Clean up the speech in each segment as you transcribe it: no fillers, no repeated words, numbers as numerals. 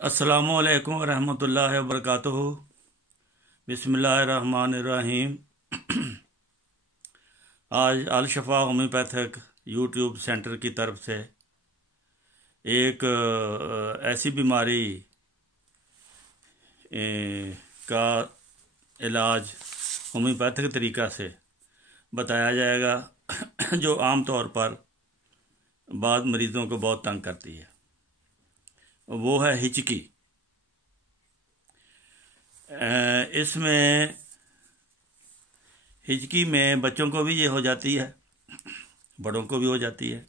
अस्सलामुअलैकुम वरहमतुल्लाहि वबरकातुहू। बिस्मिल्लाहिर्रहमानिर्रहीम। आज अल शफा होम्योपैथिक यूट्यूब सेंटर की तरफ से एक ऐसी बीमारी का इलाज होम्योपैथिक तरीक़ा से बताया जाएगा जो आम तौर पर बाद मरीज़ों को बहुत तंग करती है। वो है हिचकी। इसमें हिचकी में बच्चों को भी ये हो जाती है, बड़ों को भी हो जाती है।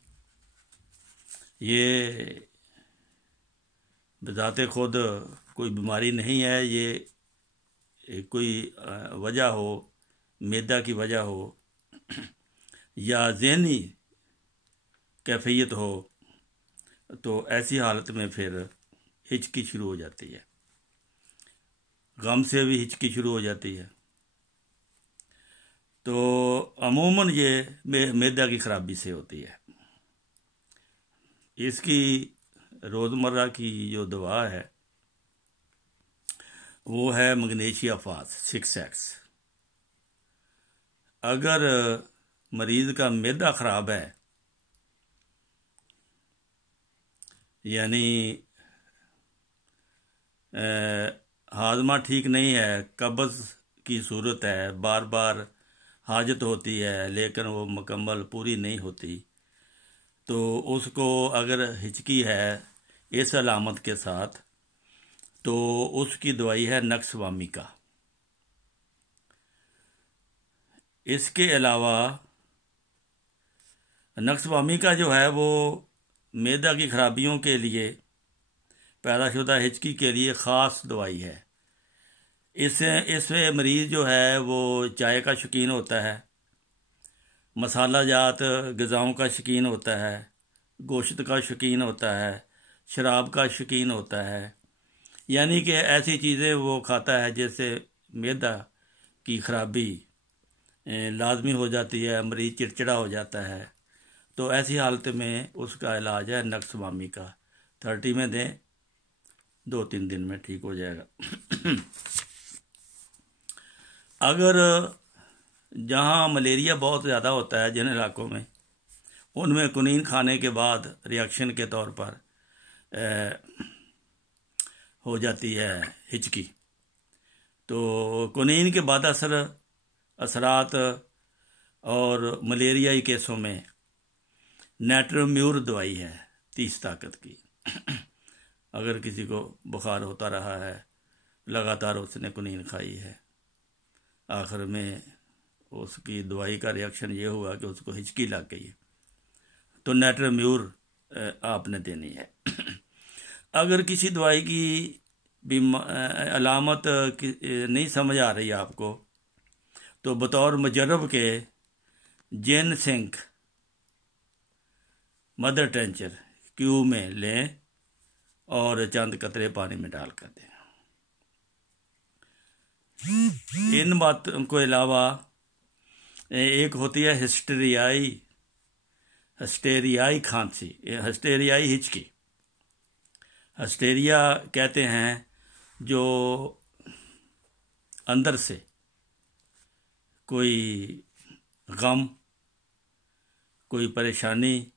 ये बजाते खुद कोई बीमारी नहीं है, ये कोई वजह हो, मैदा की वजह हो या ज़हनी कैफियत हो, तो ऐसी हालत में फिर हिचकी शुरू हो जाती है। गम से भी हिचकी शुरू हो जाती है। तो अमूमन ये मैदा की ख़राबी से होती है। इसकी रोज़मर्रा की जो दवा है वो है मैग्नीशिया फास्ट 6x। अगर मरीज़ का मैदा ख़राब है, यानी हाजमा ठीक नहीं है, कब्ज़ की सूरत है, बार बार हाजत होती है लेकिन वो मुकम्मल पूरी नहीं होती, तो उसको अगर हिचकी है इस अलामत के साथ, तो उसकी दवाई है नक्सवामिका। इसके अलावा नक्सवामिका जो है वो मैदा की खराबियों के लिए, पैदाशुदा हिचकी के लिए ख़ास दवाई है। इससे मरीज़ जो है वो चाय का शौकीन होता है, मसाला जात ग़िज़ाओं का शौकीन होता है, गोश्त का शौकीन होता है, शराब का शौकीन होता है, यानी कि ऐसी चीज़ें वो खाता है जिससे मैदा की ख़राबी लाजमी हो जाती है, मरीज़ चिड़चिड़ा हो जाता है। तो ऐसी हालत में उसका इलाज है नक्सवामिका। 30 में दें, 2-3 दिन में ठीक हो जाएगा। अगर जहाँ मलेरिया बहुत ज़्यादा होता है, जिन इलाकों में, उनमें कुनीन खाने के बाद रिएक्शन के तौर पर हो जाती है हिचकी, तो कुनीन के बाद असरात और मलेरियाई केसों में नेट्रोम्यूर दवाई है 30 ताकत की। अगर किसी को बुखार होता रहा है, लगातार उसने कुनीन खाई है, आखिर में उसकी दवाई का रिएक्शन ये हुआ कि उसको हिचकी लग गई है, तो नेट्रोम्यूर आपने देनी है। अगर किसी दवाई की अलामत नहीं समझ आ रही आपको, तो बतौर मुजर्रब के जिनसिंक मदर टेंचर क्यूब में लें और चंद कतरे पानी में डाल कर दें। इन बातों के अलावा एक होती है हिस्टेरियाई खांसी, हिस्टेरियाई हिचकी। हिस्टेरिया कहते हैं जो अंदर से कोई गम, कोई परेशानी,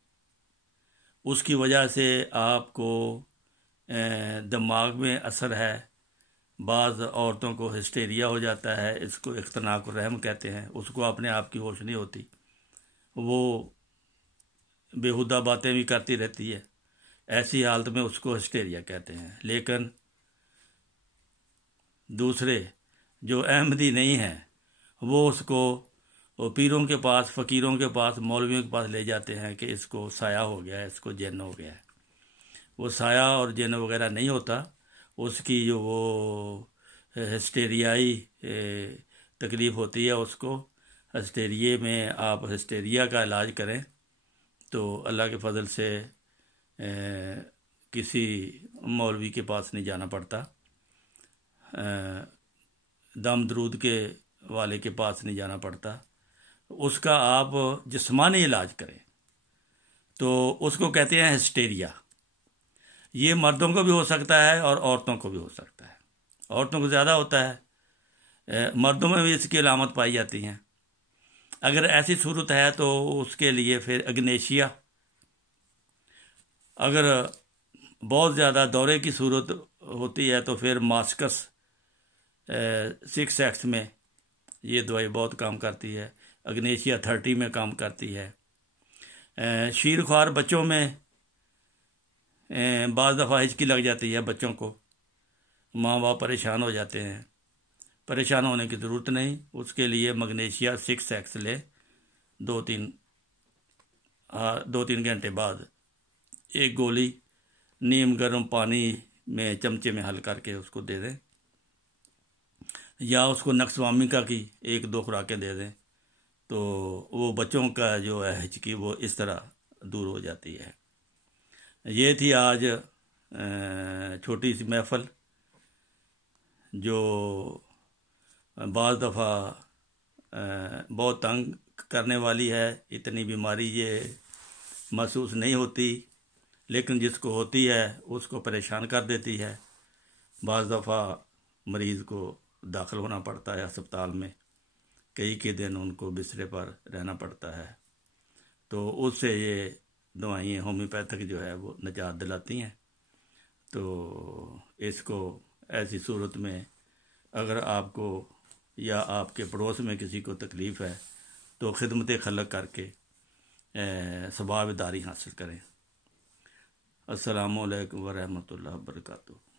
उसकी वजह से आपको दिमाग में असर है। बाज़ औरतों को हिस्टेरिया हो जाता है, इसको इख्तनाक रहम कहते हैं। उसको अपने आप की होश नहीं होती, वो बेहुदा बातें भी करती रहती है। ऐसी हालत में उसको हिस्टेरिया कहते हैं। लेकिन दूसरे जो अहमदी नहीं हैं, वो उसको पीरों के पास, फ़कीरों के पास, मौलवियों के पास ले जाते हैं कि इसको साया हो गया है, इसको जिन्न हो गया है। वो साया और जिन्न वगैरह नहीं होता, उसकी जो वो हिस्टेरियाई तकलीफ़ होती है, उसको हिस्टेरिया में आप हिस्टेरिया का इलाज करें तो अल्लाह के फजल से किसी मौलवी के पास नहीं जाना पड़ता, दम दरूद के वाले के पास नहीं जाना पड़ता। उसका आप जिस्मानी इलाज करें तो उसको कहते हैं हिस्टेरिया। ये मर्दों को भी हो सकता है और औरतों को भी हो सकता है। औरतों को ज़्यादा होता है, मर्दों में भी इसकी अलामत पाई जाती हैं। अगर ऐसी सूरत है तो उसके लिए फिर अग्नेशिया, अगर बहुत ज़्यादा दौरे की सूरत होती है तो फिर मास्कस 6X में ये दवाई बहुत काम करती है। अग्नेशिया 30 में काम करती है। शीरख्वार बच्चों में बाज़ दफ़ा हिचकी लग जाती है बच्चों को, माँ बाप परेशान हो जाते हैं। परेशान होने की ज़रूरत नहीं, उसके लिए मैग्नीशिया 6X ले, 2-3 घंटे बाद एक गोली नीम गर्म पानी में चमचे में हल करके उसको दे दें, या उसको नक्सवामिका की 1-2 खुराकें दे दें, तो वो बच्चों का जो है हिचकी वो इस तरह दूर हो जाती है। ये थी आज छोटी सी महफल जो बाज़ दफ़ा बहुत तंग करने वाली है। इतनी बीमारी ये महसूस नहीं होती, लेकिन जिसको होती है उसको परेशान कर देती है। बाज़ दफ़ा मरीज़ को दाखिल होना पड़ता है अस्पताल में, कई दिन उनको बिस्तरे पर रहना पड़ता है। तो उससे ये दवाइयाँ होम्योपैथिक जो है वो निजात दिलाती हैं। तो इसको ऐसी सूरत में अगर आपको या आपके पड़ोस में किसी को तकलीफ़ है तो खिदमत खलक करके सवाबदारी हासिल करें। अस्सलामु अलैकुम व रहमतुल्लाहि व बरकातुहू।